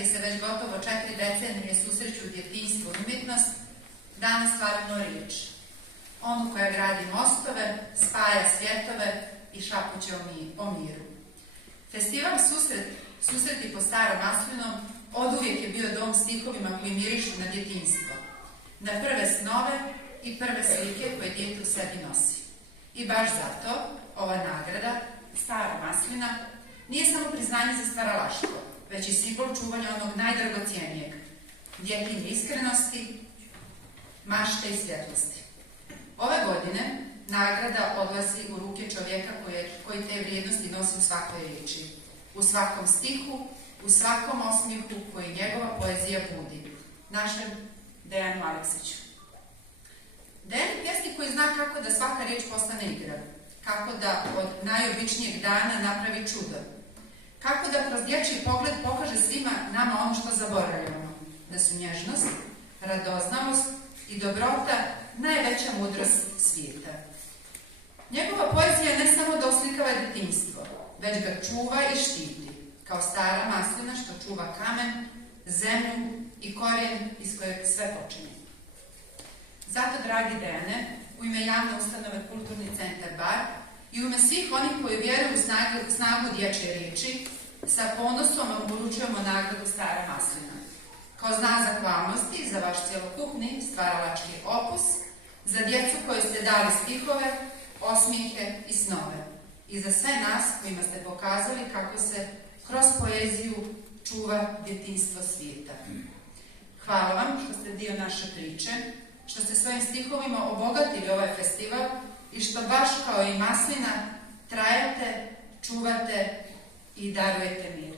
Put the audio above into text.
gdje se već gotovo 4 decenije susreću djetinjstvo i umjetnost, danas stvaramo riječ. Onu koja gradi mostove, spaja svjetove i šapuće o miru. Festival Susreti po Starom Maslinom oduvijek je bio dom stihovima koji mirišu na djetinjstvo, na prve snove i prve slike koje dijete u sebi nosi. I baš zato ova nagrada, Stara Maslina, nije samo priznanje za stvaralaštvo, već i simbol čuvanja onog najdragocijenijeg, djetinje iskrenosti, mašte i svjetlosti. Ove godine nagrada odlazi u ruke čovjeka koji te vrijednosti nosi u svakoj riječi, u svakom stihu, u svakom osmijehu koji njegova poezija budi, našem Dejanu Aleksiću. Dejan je pjesnik koji zna kako da svaka riječ postane igra, kako da od najobičnijeg dana napravi čudo, kako da kroz dječji pogled pokaže svima nama ono što zaboravljamo, da su nježnost, radoznalost i dobrota najveća mudrost svijeta. Njegova poezija ne samo da oslikava djetinjstvo, već ga čuva i štiti, kao stara maslina što čuva kamen, zemlju i korijen iz kojeg sve počinje. Zato, dragi Dejane, u ime javne ustanove Kulturni centar Bar i u ime svih onih koji vjeruju u snagu dječje riječi, sa ponosom vam uručujemo nagradu Stara Maslina, kao znak zahvalnosti za vaš cjelokupni stvaralački opus, za djecu koji ste dali stihove, osmijehe i snove, i za sve nas kojima ste pokazali kako se kroz poeziju čuva djetinjstvo svijeta. Hvala vam što ste dio naše priče, što ste svojim stihovima obogatili ovaj festival i što baš kao i maslina trajate, čuvate i darujete mir.